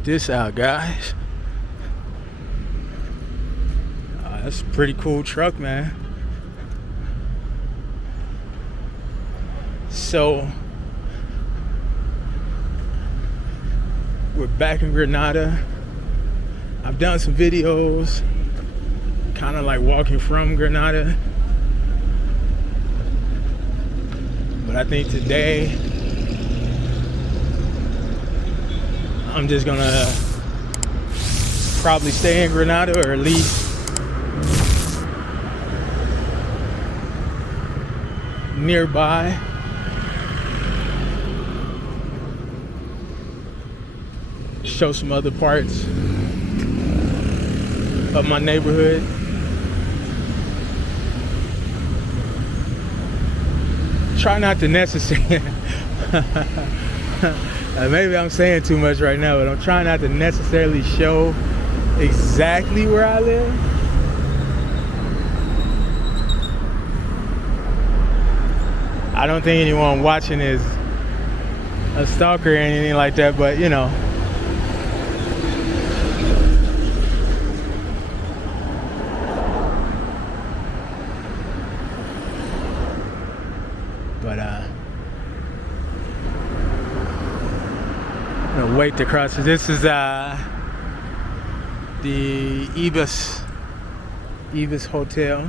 Check this out, guys. That's a pretty cool truck, man. So we're back in Grenada. I've done some videos kind of like walking from Grenada, but I think today I'm just gonna probably stay in Grenada, or at least nearby. Show some other parts of my neighborhood. Try not to necessarily maybe I'm saying too much right now, but I'm trying not to necessarily show exactly where I live. I don't think anyone watching is a stalker or anything like that, but you know. But I'm gonna wait to cross. This is the Ibis Hotel.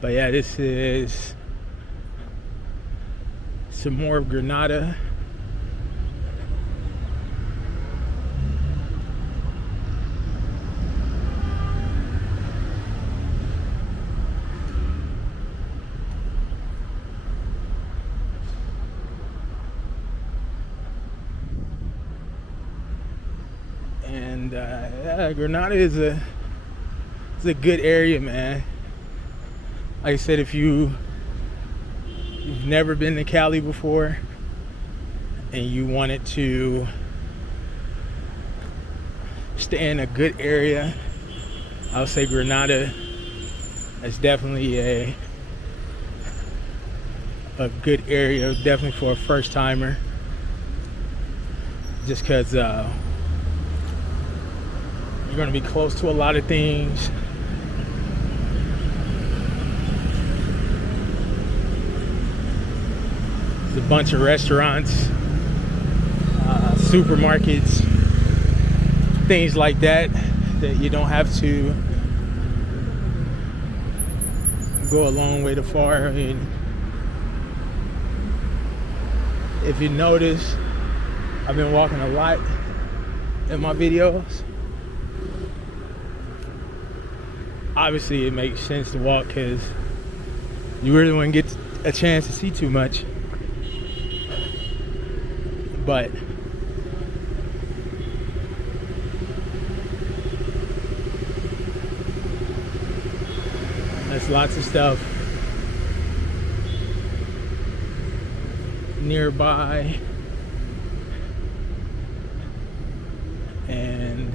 But yeah, this is some more of Grenada. And yeah, Grenada is a good area, man. Like I said, if you've never been to Cali before and you wanted to stay in a good area, I would say Grenada is definitely a good area, definitely for a first timer. Just because you're going to be close to a lot of things. There's a bunch of restaurants, supermarkets, things like that you don't have to go a long way to far. I mean, if you notice, I've been walking a lot in my videos. Obviously, it makes sense to walk because you really wouldn't get a chance to see too much. But there's lots of stuff nearby, and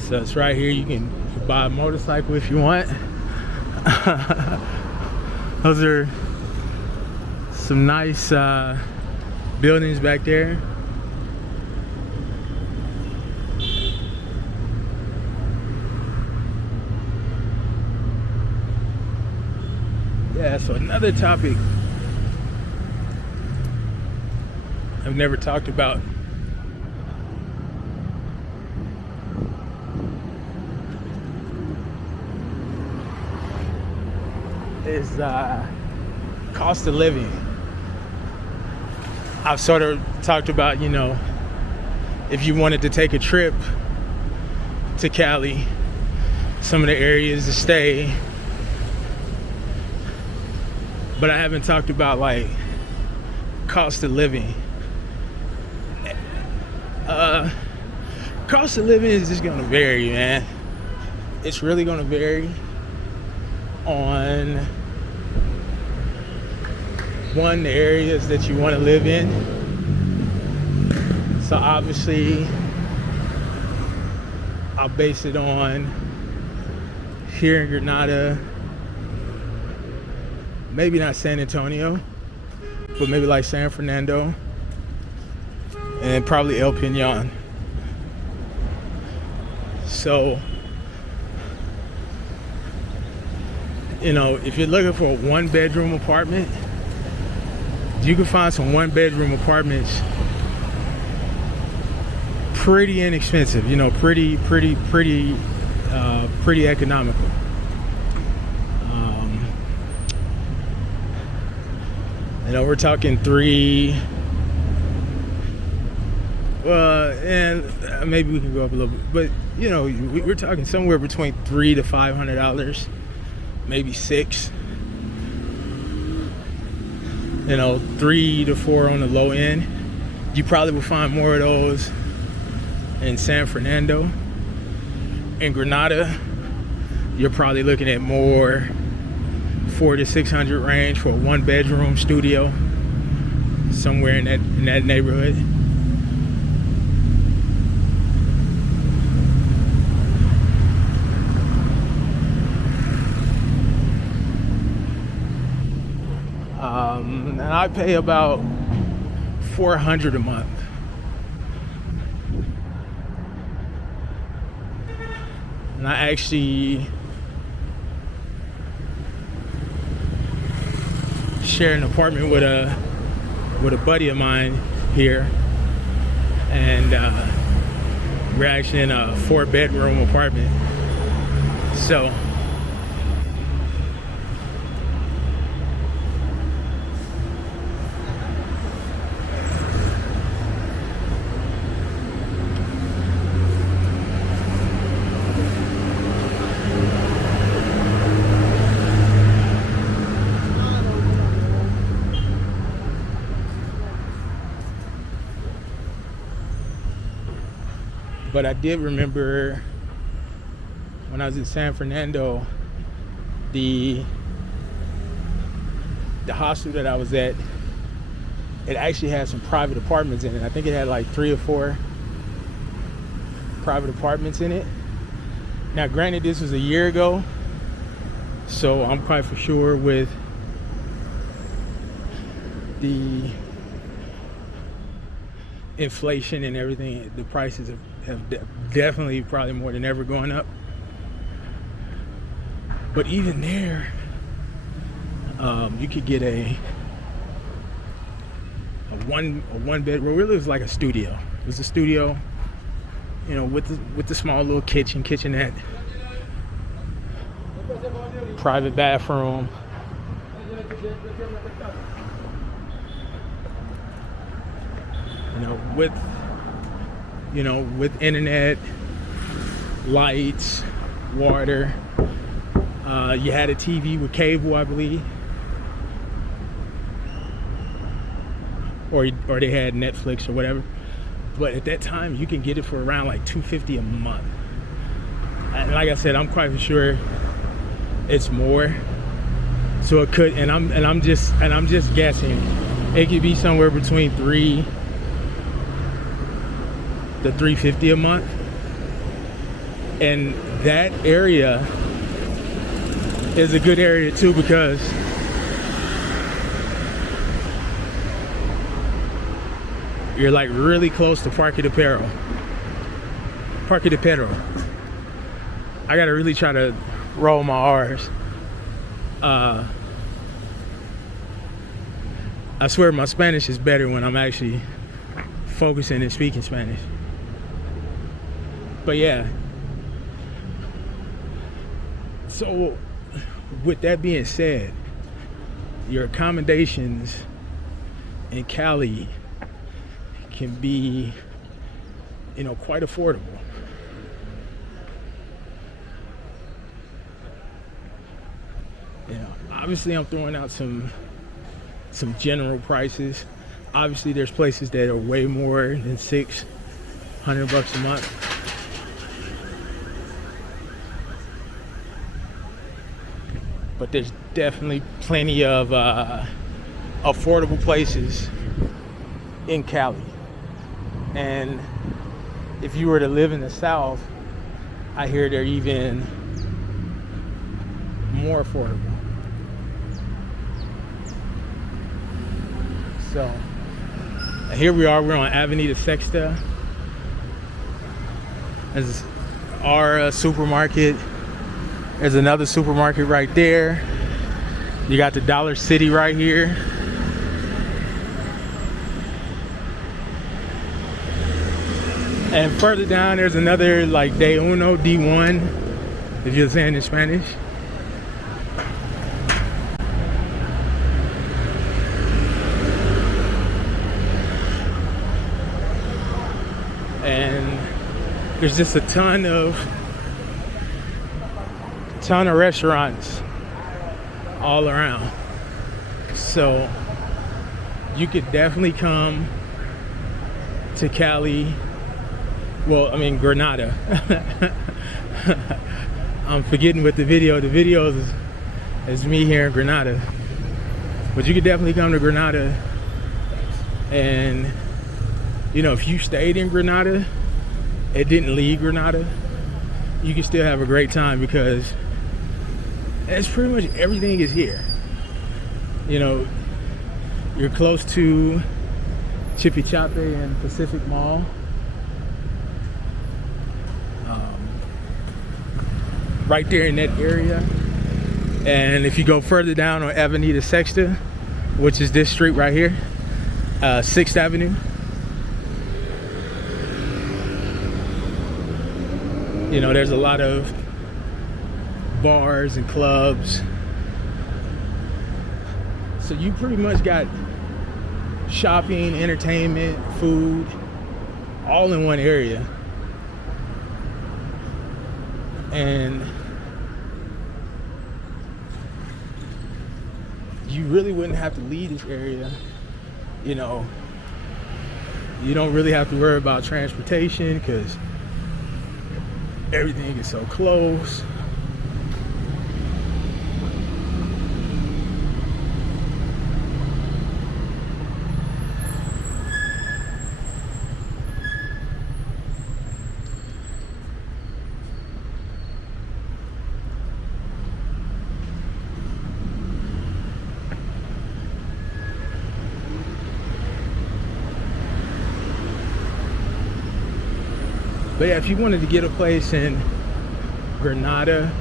so it's right here. You can buy a motorcycle if you want. Those are some nice buildings back there. Yeah, so another topic I've never talked about is cost of living. I've sort of talked about, you know, if you wanted to take a trip to Cali, some of the areas to stay, but I haven't talked about like cost of living. Cost of living is just gonna vary, man. It's really gonna vary on one, the areas that you want to live in. So obviously I'll base it on here in Granada, maybe not San Antonio, but maybe like San Fernando and probably El Peñon. So, you know, if you're looking for a 1-bedroom apartment, you can find some 1-bedroom apartments pretty inexpensive, you know, pretty economical. You know, we're talking and maybe we can go up a little bit, but you know, we're talking somewhere between $300 to $500, maybe $600. You know, $300 to $400 on the low end. You probably will find more of those in San Fernando. In Granada, you're probably looking at more $400 to $600 range for a 1-bedroom studio, somewhere in that neighborhood. And I pay about $400 a month. And I actually share an apartment with a buddy of mine here, and we're actually in a 4-bedroom apartment. So but I did remember when I was in San Fernando, the hostel that I was at, it actually had some private apartments in it. I think it had like 3 or 4 private apartments in it. Now, granted, this was a year ago, so I'm quite for sure with the inflation and everything, the prices have definitely probably more than ever going up. But even there, you could get a one bedroom. Really, it was like a studio. It was a studio, you know, with the small little kitchenette, private bathroom. With internet, lights, water. You had a TV with cable, I believe, or they had Netflix or whatever. But at that time, you can get it for around like $250 a month. And like I said, I'm quite sure it's more. So it could, and I'm just guessing, it could be somewhere between $300 to $350 a month. And that area is a good area too, because you're like really close to Parque de Perro. I gotta really try to roll my R's. I swear my Spanish is better when I'm actually focusing and speaking Spanish. But yeah. So with that being said, your accommodations in Cali can be, quite affordable. Obviously I'm throwing out some general prices. Obviously there's places that are way more than $600 a month. but there's definitely plenty of affordable places in Cali. And if you were to live in the South, I hear they're even more affordable. So here we are, we're on Avenida Sexta. There's our supermarket. There's another supermarket right there. You got the Dollar City right here. And further down, there's another like De Uno, D1, if you're saying in Spanish. And there's just a ton of restaurants all around. So you could definitely come to Cali. Well, I mean Granada. I'm forgetting what the video. The video is me here in Granada. But you could definitely come to Granada, and you know, if you stayed in Granada, it didn't leave Granada, you can still have a great time because it's pretty much everything is here. You know, you're close to Chipichape and Pacific Mall. Right there in that area. And if you go further down on Avenida Sexta, which is this street right here, 6th Avenue, you know, there's a lot of bars and clubs. So you pretty much got shopping, entertainment, food, all in one area. And you really wouldn't have to leave this area. You know, you don't really have to worry about transportation because everything is so close. But yeah, if you wanted to get a place in Granada,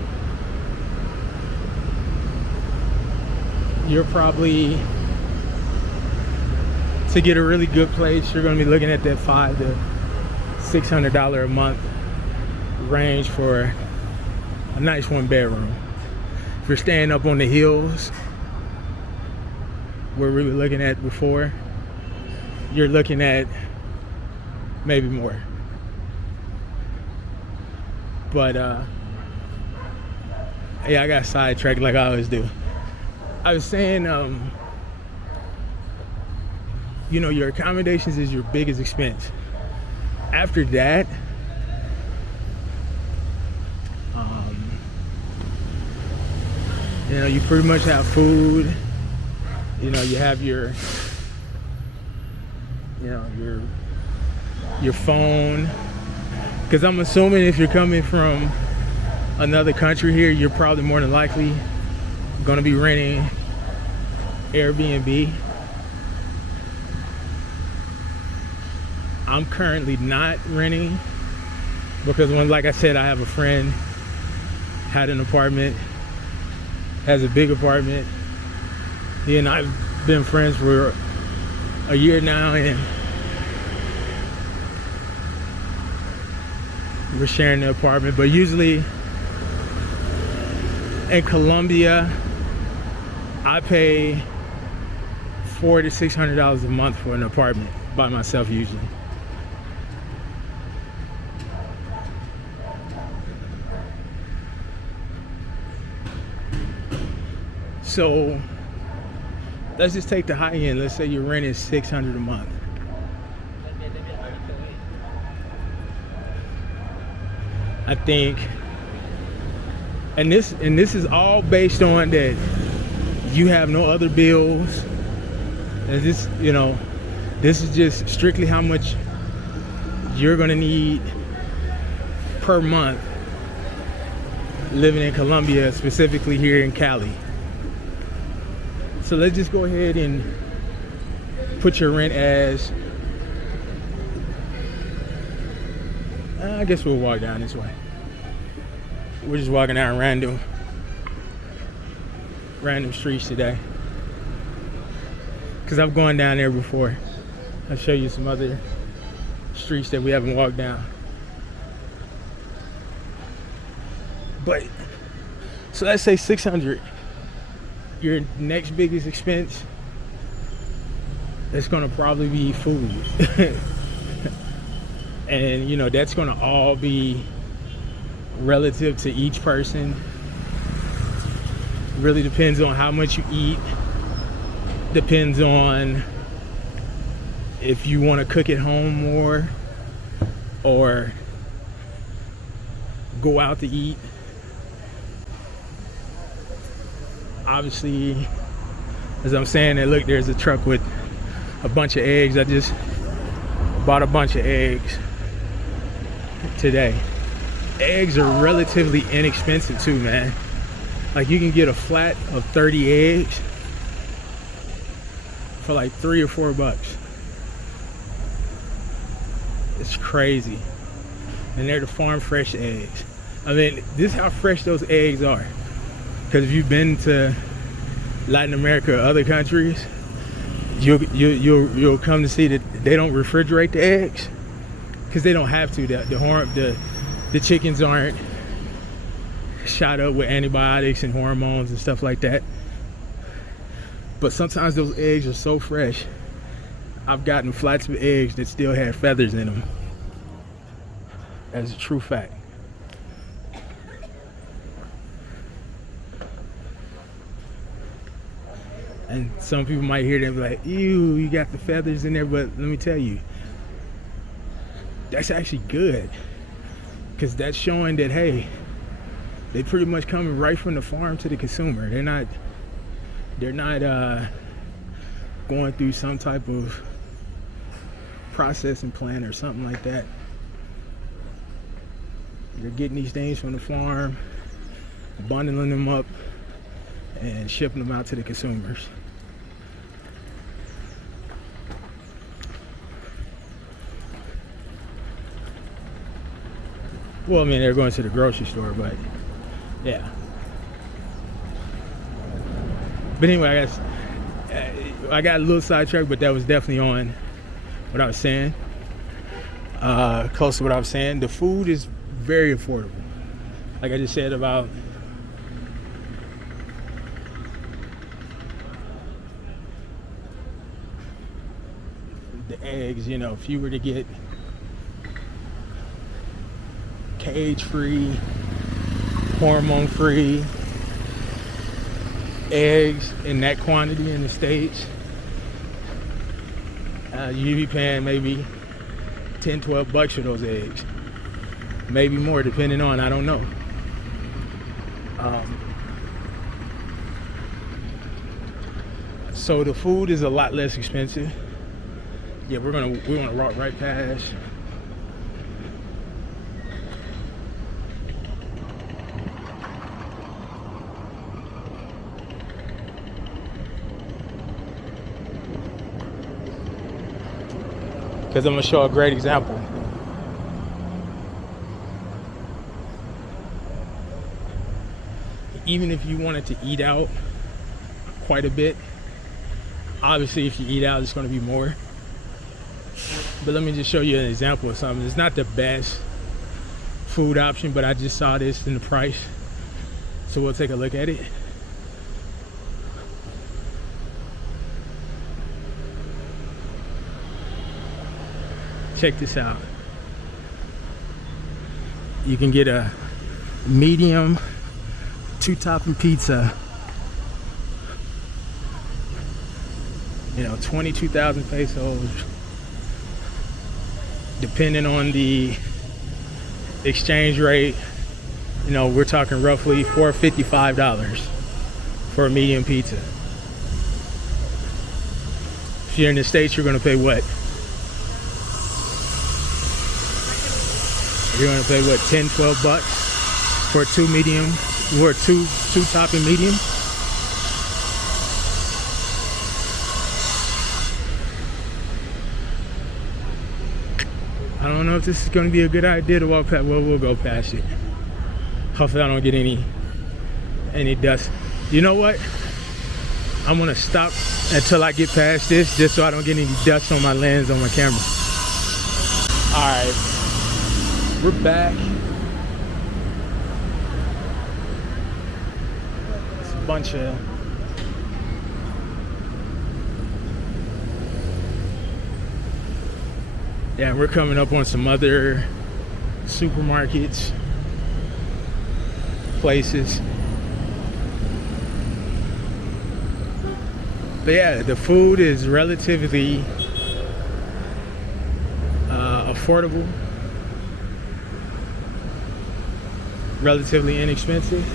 you're probably, to get a really good place, you're going to be looking at that $500 to $600 a month range for a nice 1-bedroom. If you're staying up on the hills, where we were looking at before, you're looking at maybe more. But yeah, I got sidetracked like I always do. I was saying, you know, your accommodations is your biggest expense. After that, you know, you pretty much have food. You know, you have your, you know, your phone. Because I'm assuming if you're coming from another country here, you're probably more than likely going to be renting Airbnb. I'm currently not renting because when, like I said, I have a friend, had an apartment, has a big apartment. He and I've been friends for a year now, and we're sharing the apartment. But usually in Colombia, I pay $400 to $600 a month for an apartment by myself usually. So let's just take the high end. Let's say your rent is $600 a month. I think And this is all based on that you have no other bills. And this, this is just strictly how much you're gonna need per month living in Colombia, specifically here in Cali. So let's just go ahead and put your rent as, I guess we'll walk down this way. We're just walking down random streets today, because I've gone down there before. I'll show you some other streets that we haven't walked down. But so let's say 600. Your next biggest expense, it's gonna probably be food. And that's gonna all be relative to each person. Really depends on how much you eat. Depends on if you want to cook at home more or go out to eat. Obviously, as I'm saying that, look, there's a truck with a bunch of eggs. I just bought a bunch of eggs today. Eggs are relatively inexpensive too, man. Like, you can get a flat of 30 eggs for like $3 or $4. It's crazy. And they're the farm fresh eggs. I mean, this is how fresh those eggs are. Because if you've been to Latin America or other countries, you'll come to see that they don't refrigerate the eggs, because they don't have to. The chickens aren't shot up with antibiotics and hormones and stuff like that. But sometimes those eggs are so fresh. I've gotten flats of eggs that still had feathers in them. That's a true fact. And some people might hear them like, ew, you got the feathers in there. But let me tell you, that's actually good, because that's showing that, hey, they pretty much coming right from the farm to the consumer. They're not going through some type of processing plant or something like that. They're getting these things from the farm, bundling them up, and shipping them out to the consumers. Well, I mean, they're going to the grocery store, but yeah. But anyway, I got a little sidetracked, but that was definitely on what I was saying. Close to what I was saying. The food is very affordable. Like I just said about the eggs, if you were to get cage-free, hormone-free eggs in that quantity in the States, you'd be paying maybe $10-12 for those eggs, maybe more, depending on, I don't know. So the food is a lot less expensive. Yeah, we're gonna walk right past. Because I'm gonna show a great example. Even if you wanted to eat out quite a bit, obviously if you eat out, it's gonna be more. But let me just show you an example of something. It's not the best food option, but I just saw this in the price, so we'll take a look at it. Check this out. You can get a medium 2-topping pizza, 22,000 pesos, depending on the exchange rate. You know, we're talking roughly $4.55 for a medium pizza. If you're in the States, you're gonna pay what? You're gonna pay what, 10, 12 bucks for two medium, or two topping medium? I don't know if this is gonna be a good idea to walk past. Well, we'll go past it. Hopefully I don't get any dust. You know what? I'm gonna stop until I get past this, just so I don't get any dust on my lens on my camera. All right, we're back. It's a bunch of we're coming up on some other supermarkets, places. But yeah, the food is relatively affordable, relatively inexpensive.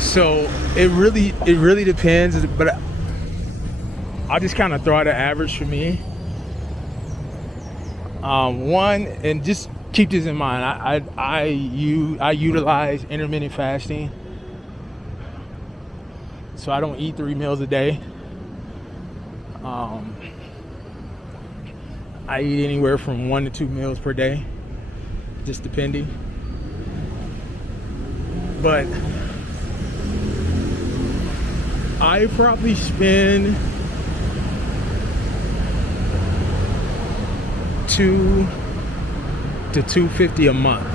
So it really depends, but I'll just kind of throw out an average for me. One, and just keep this in mind, I utilize intermittent fasting. So I don't eat 3 meals a day. I eat anywhere from 1 to 2 meals per day, just depending. But I probably spend $200 to $250 a month.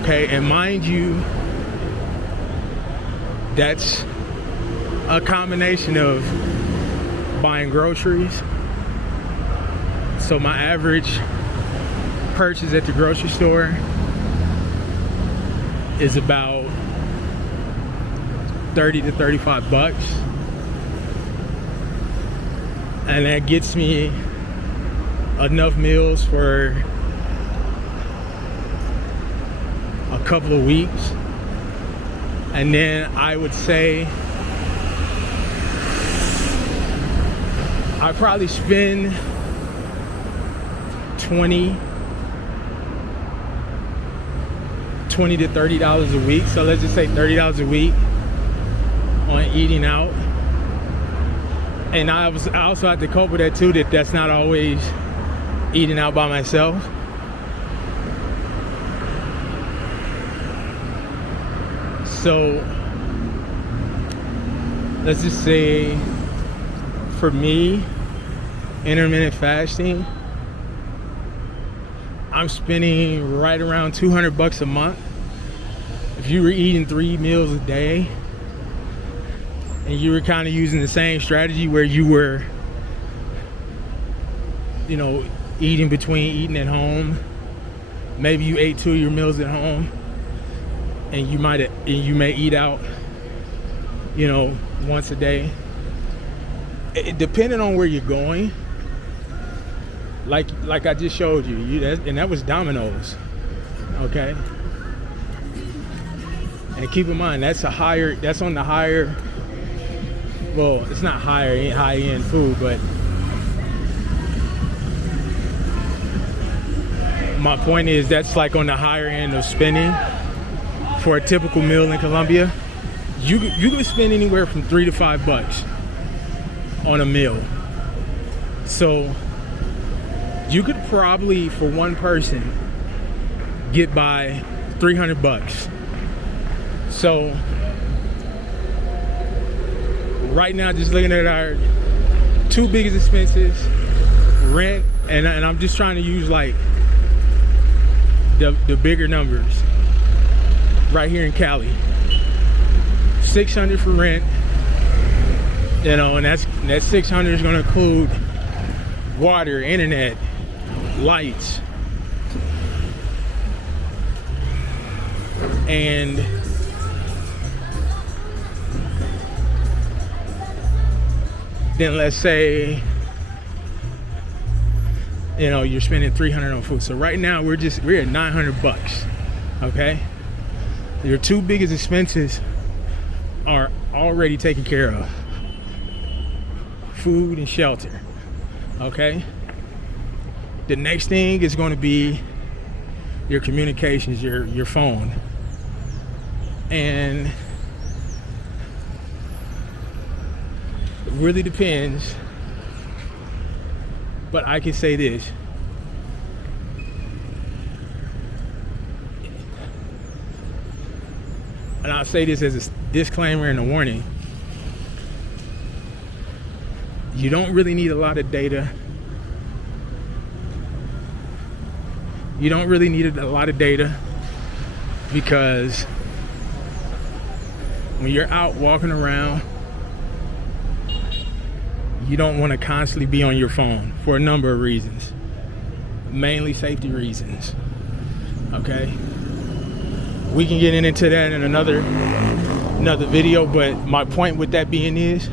Okay, and mind you, that's a combination of buying groceries. So my average purchase at the grocery store is about 30 to 35 bucks. And that gets me enough meals for a couple of weeks. And then I would say I probably spend $20 to $30 a week. So let's just say $30 a week on eating out. And I also have to cope with that too, that's not always eating out by myself. So let's just say for me, intermittent fasting, I'm spending right around 200 bucks a month. If you were eating 3 meals a day and you were kind of using the same strategy where you were, you know, eating at home, maybe you ate 2 of your meals at home, and you may eat out, you know, once a day. Depending on where you're going, like I just showed you, and that was Domino's, okay? And keep in mind, that's on the higher, well, it's not high-end food, but my point is that's like on the higher end of spending. For a typical meal in Colombia, you can spend anywhere from 3 to 5 bucks on a meal. So you could probably, for one person, get by 300 bucks. So right now, just looking at our 2 biggest expenses, rent, and I'm just trying to use like the bigger numbers. Right here in Cali, $600 for rent, you know, and that $600 is going to include water, internet, lights, and then let's say you know, you're spending $300 on food. So right now we're at $900. Okay, your two biggest expenses are already taken care of: food and shelter. Okay, the next thing is going to be your communications, your phone. And it really depends, but I can say this: and I'll say this as a disclaimer and a warning, you don't really need a lot of data. You don't really need a lot of data, because when you're out walking around, you don't want to constantly be on your phone for a number of reasons, mainly safety reasons. Okay, we can get into that in another video, but my point with that being is,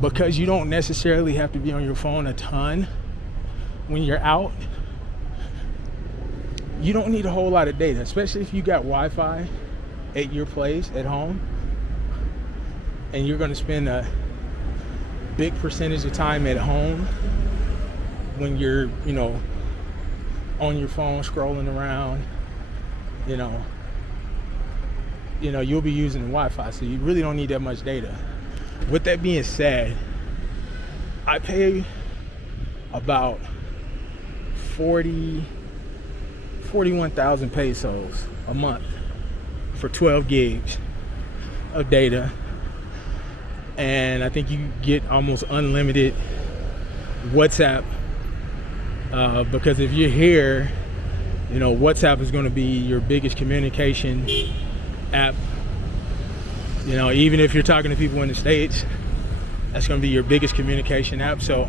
because you don't necessarily have to be on your phone a ton when you're out, you don't need a whole lot of data, especially if you got Wi-Fi at your place at home, and you're going to spend a big percentage of time at home when you're, you know, on your phone scrolling around. You know, you'll be using the Wi-Fi, so you really don't need that much data. With that being said, I pay about 41,000 pesos a month for 12 gigs of data, and I think you get almost unlimited WhatsApp, because if you're here, you know, WhatsApp is going to be your biggest communication app. You know, even if you're talking to people in the States, that's going to be your biggest communication app. So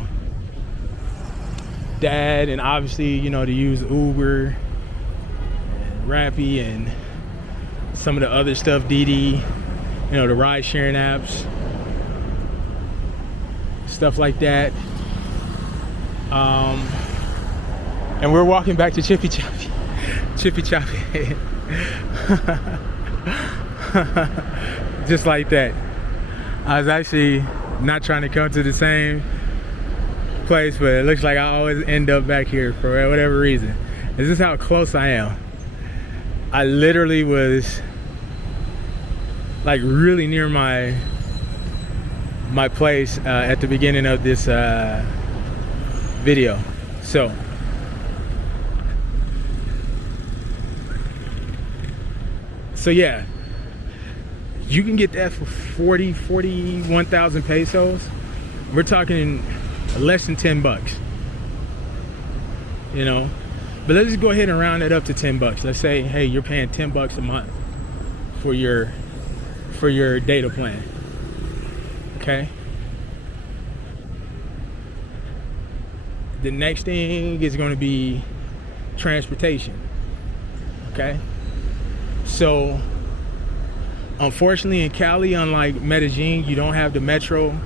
that, and obviously, you know, to use Uber, Rappi, and some of the other stuff, Didi, you know, the ride sharing apps, stuff like that. And we're walking back to Chippy Choppy. Just like that. I was actually not trying to come to the same place, but it looks like I always end up back here for whatever reason. This is how close I am. I literally was like really near my place at the beginning of this video. So yeah, you can get that for 41,000 pesos. We're talking less than $10, you know. But let's just go ahead and round it up to $10. Let's say, hey, you're paying $10 a month for your data plan. Okay. The next thing is going to be transportation. Okay. So, unfortunately, in Cali, unlike Medellin, you don't have the metro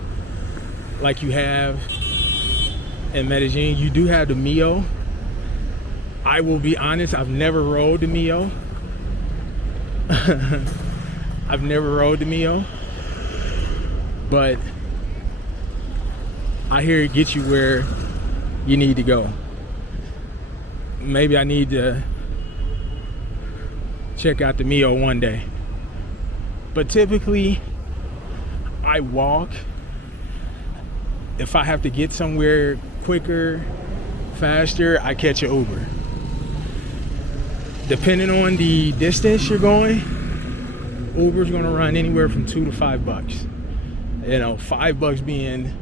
like you have in Medellin. You do have the Mio. I will be honest, I've never rode the Mio. I've never rode the Mio, but I hear it gets you where you need to go. Maybe I need to check out the Mio one day. But typically, I walk. If I have to get somewhere quicker, faster, I catch an Uber. Depending on the distance you're going, Uber's gonna run anywhere from $2 to $5. You know, $5 being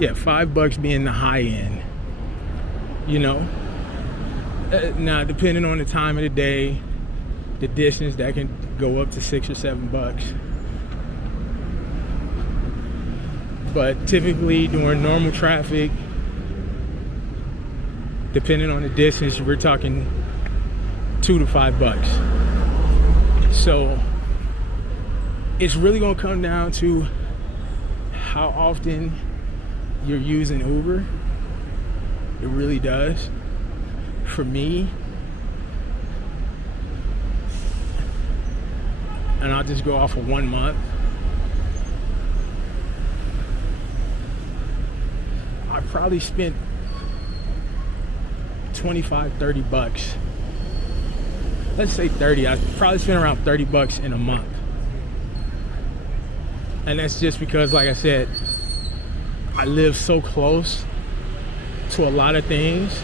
$5 being the high end. You know, now depending on the time of the day, the distance, that can go up to $6 or $7. But typically during normal traffic, depending on the distance, we're talking $2 to $5. So it's really gonna come down to how often you're using Uber. It really does. For me, and I'll just go off of 1 month, I probably spent 25, 30 bucks. Let's say 30. I probably spent around 30 bucks in a month. And that's just because, like I said, I live so close to a lot of things.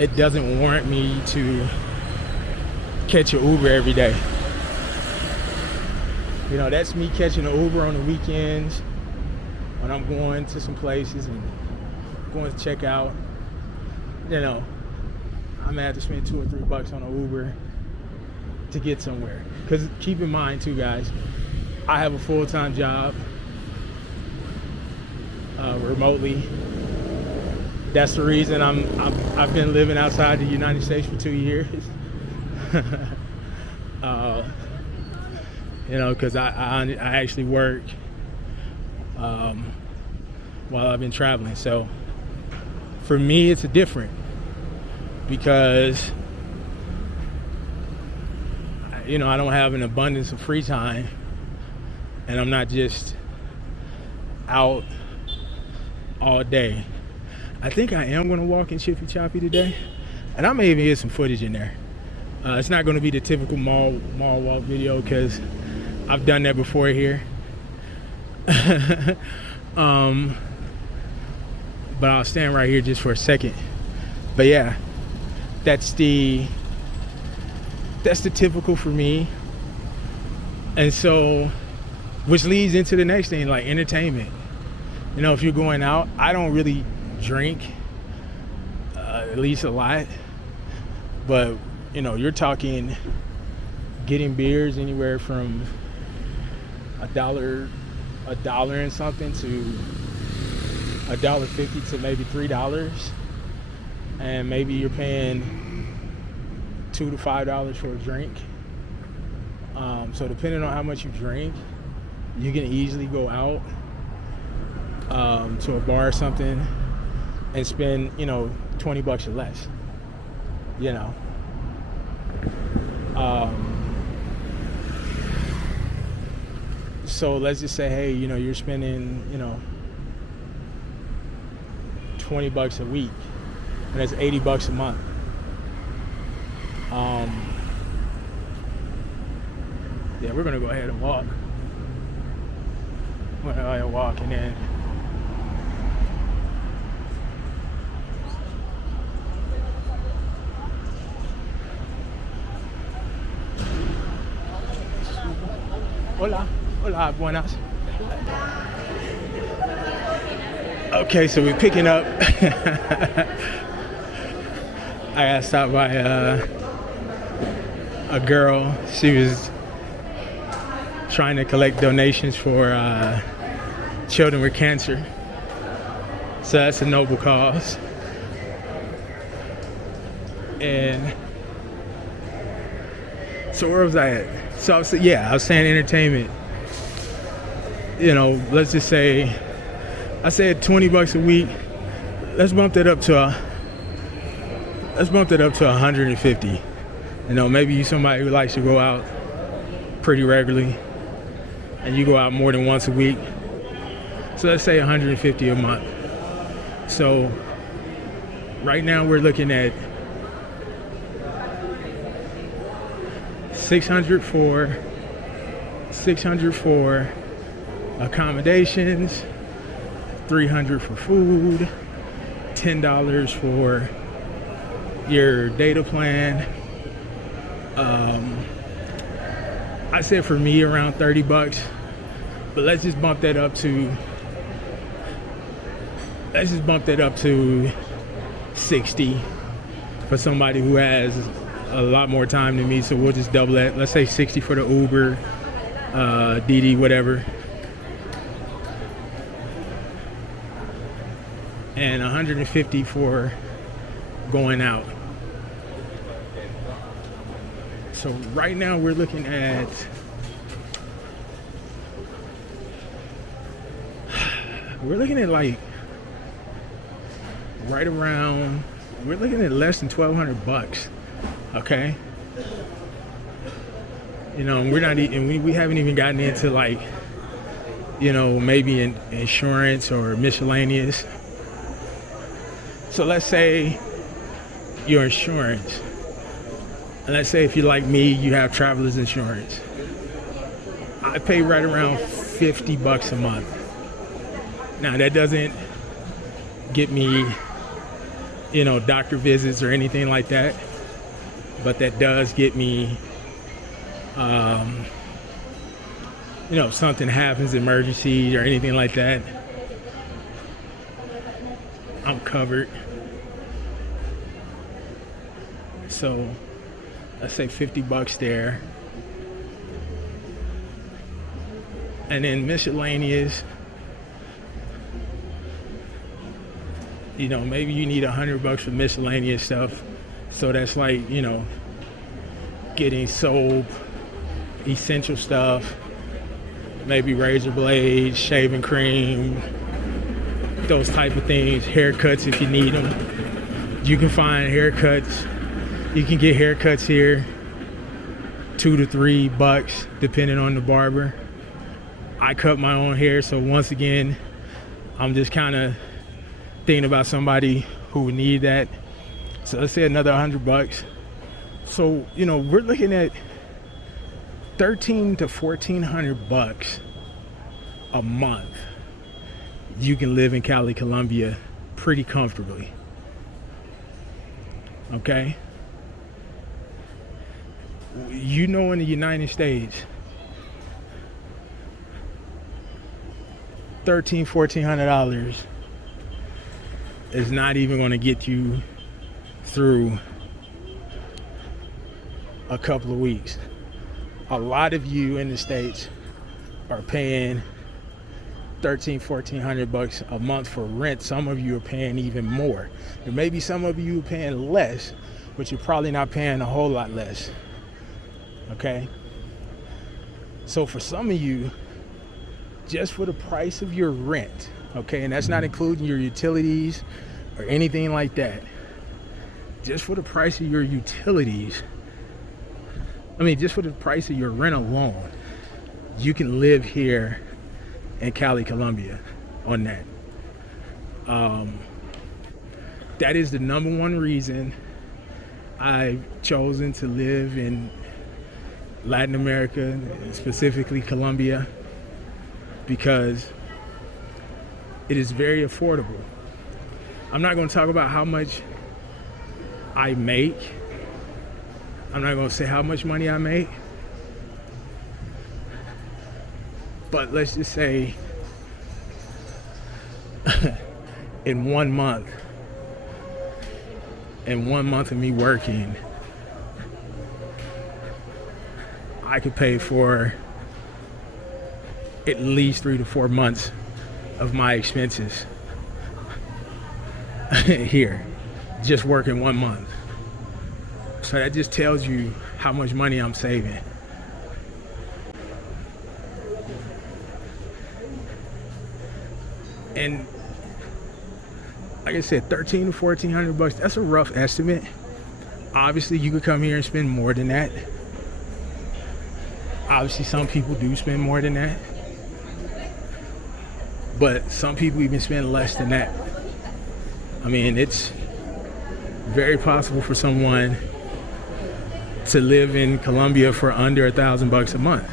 It doesn't warrant me to catch an Uber every day. You know, that's me catching an Uber on the weekends when I'm going to some places and going to check out. You know, I'm gonna have to spend 2 or 3 bucks on an Uber to get somewhere. Because keep in mind too, guys, I have a full-time job remotely. That's the reason I've been living outside the United States for 2 years. You know, because I actually work while I've been traveling. So for me, it's different because, you know, I don't have an abundance of free time, and I'm not just out all day. I think I am going to walk in Chippy Choppy today, and I may even get some footage in there. It's not going to be the typical mall walk video because I've done that before here. But I'll stand right here just for a second. But yeah, that's the typical for me. And so, which leads into the next thing, like entertainment. You know, if you're going out, I don't really drink, at least a lot. But, you know, you're talking getting beers anywhere from $1 and something to $1.50 to maybe $3, and maybe you're paying $2 to $5 for a drink. So depending on how much you drink, you can easily go out to a bar or something and spend, you know, 20 bucks or less. You know. So let's just say, hey, you know, you're spending, you know, 20 bucks a week, and that's 80 bucks a month. Yeah, we're gonna go ahead and walk. We're gonna go ahead and walk, and then Hola, buenas. Okay, so we're picking up. I got stopped by a girl. She was trying to collect donations for children with cancer. So that's a noble cause. And so where was I at? So I was saying entertainment. You know, let's just say I said 20 bucks a week. Let's bump that up to 150. You know, maybe you're somebody who likes to go out pretty regularly and you go out more than once a week. So let's say 150 a month. So right now we're looking at 600 for accommodations, $300 for food, $10 for your data plan. I said for me around 30 bucks, but let's just bump that up to 60 for somebody who has a lot more time than me. So we'll just double that. Let's say 60 for the Uber, DD, whatever. And 150 for going out. So right now we're looking at we're looking at like right around, we're looking at less than $1,200, okay? You know, and we're not, and we haven't even gotten into like, you know, maybe insurance or miscellaneous. So let's say your insurance, and let's say if you're like me, you have traveler's insurance. I pay right around $50 a month. Now that doesn't get me, you know, doctor visits or anything like that, but that does get me, you know, if something happens, emergency or anything like that, I'm covered. So let's say $50 there. And then miscellaneous, you know, maybe you need $100 for miscellaneous stuff. So that's like, you know, getting soap, essential stuff, maybe razor blades, shaving cream, those type of things, haircuts if you need them. You can find haircuts. You can get haircuts here, $2 to $3, depending on the barber. I cut my own hair, so once again, I'm just kind of thinking about somebody who would need that. So let's say another $100. So, you know, we're looking at $1,300 to $1,400 a month. You can live in Cali, Colombia pretty comfortably. Okay? You know, in the United States, $1,300, $1,400 is not even going to get you through a couple of weeks. A lot of you in the States are paying $1,300, $1,400 a month for rent. Some of you are paying even more. There may be some of you paying less, but you're probably not paying a whole lot less. Okay? So for some of you, just for the price of your rent, okay, and that's not including your utilities or anything like that, just for the price of your utilities, just for the price of your rent alone, you can live here in Cali, Colombia on that. That is the number one reason I've chosen to live in Latin America, specifically Colombia, because it is very affordable. I'm not going to talk about how much I make. I'm not going to say how much money I make. But let's just say in 1 month of me working, I could pay for at least 3 to 4 months of my expenses here, just working 1 month. So that just tells you how much money I'm saving. And like I said, $1,300 to $1,400, that's a rough estimate. Obviously, you could come here and spend more than that. Obviously, some people do spend more than that. But some people even spend less than that. It's very possible for someone to live in Colombia for under $1,000 a month.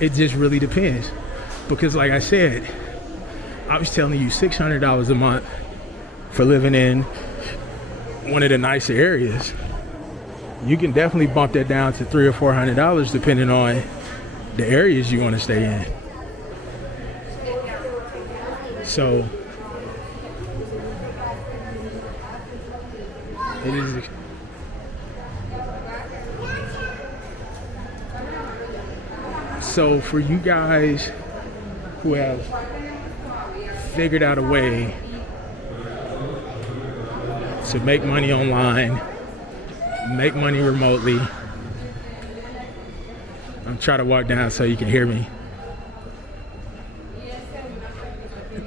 It just really depends. Because like I said, I was telling you $600 a month for living in one of the nicer areas. You can definitely bump that down to $300 or $400 depending on the areas you want to stay in. So it is. So for you guys who have figured out a way to make money online, make money remotely, I'm trying to walk down so you can hear me.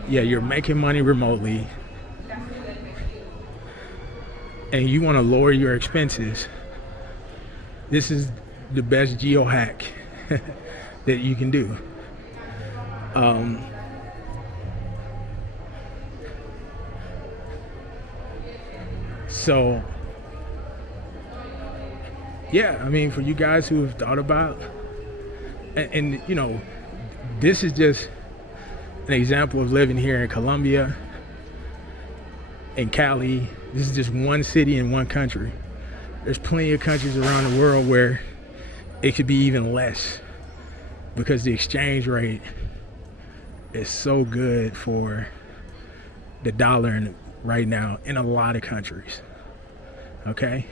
Yeah, you're making money remotely and you want to lower your expenses. This is the best geo hack that you can do. So yeah, I mean, for you guys who have thought about, and you know, this is just an example of living here in Colombia, in Cali. This is just one city in one country. There's plenty of countries around the world where it could be even less because the exchange rate is so good for the dollar right now in a lot of countries. Okay?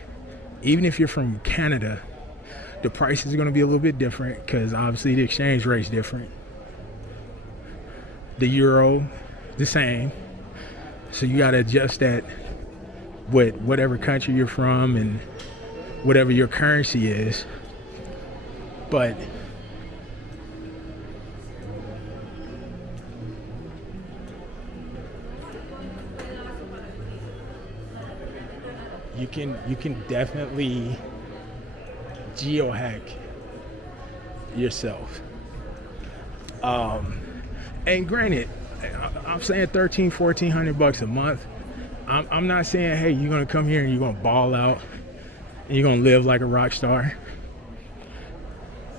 Even if you're from Canada, the price is going to be a little bit different because obviously the exchange rate's different. The euro, the same. So you got to adjust that with whatever country you're from and whatever your currency is. But you can definitely geohack yourself. And granted, I'm saying $1,300-1,400 a month. I'm not saying, hey, you're gonna come here and you're gonna ball out and you're gonna live like a rock star.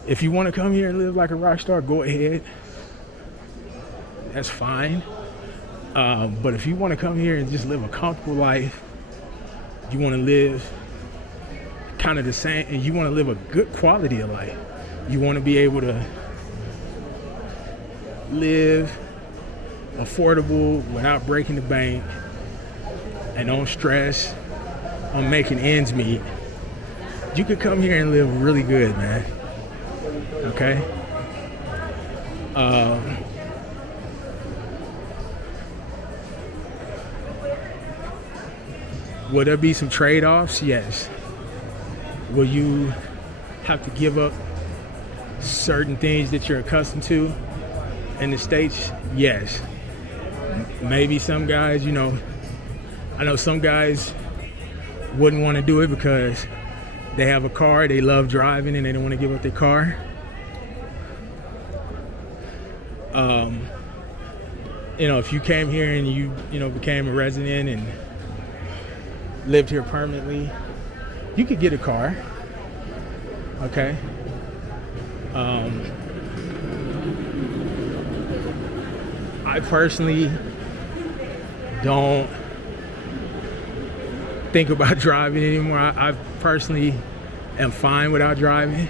If you want to come here and live like a rock star, go ahead. That's fine. But if you want to come here and just live a comfortable life, you want to live kind of the same, and you want to live a good quality of life. You want to be able to live affordable without breaking the bank and don't stress on making ends meet. You could come here and live really good, man. Okay? Will there be some trade-offs? Yes. Will you have to give up certain things that you're accustomed to in the States? Yes. Maybe some guys, you know, I know some guys wouldn't want to do it because they have a car, they love driving, and they don't want to give up their car. You know, if you came here and you became a resident and lived here permanently, you could get a car. Okay. I personally don't think about driving anymore. I personally am fine without driving,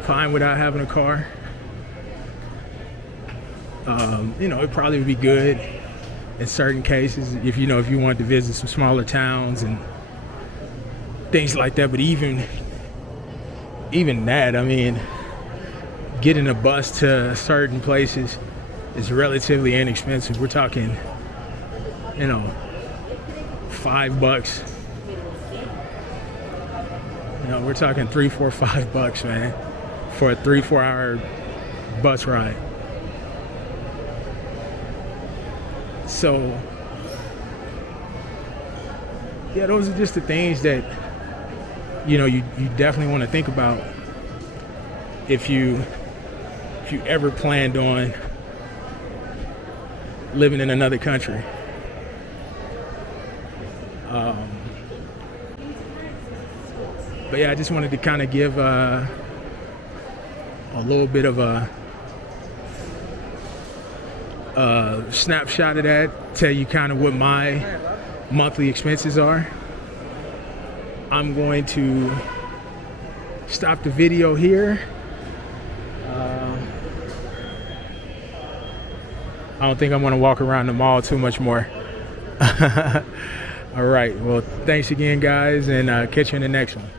fine without having a car. You know, it probably would be good in certain cases if you wanted to visit some smaller towns and things like that. But even that, I mean, getting a bus to certain places is relatively inexpensive. We're talking, you know, $5. You know, we're talking $3, $4, $5, man, for a 3-4 hour bus ride. So, yeah, those are just the things that, you know, you definitely want to think about if you ever planned on living in another country. But yeah, I just wanted to kind of give a little bit of a snapshot of that, tell you kind of what my monthly expenses are. I'm going to stop the video here. I don't think I'm going to walk around the mall too much more. All right, well, thanks again, guys, and catch you in the next one.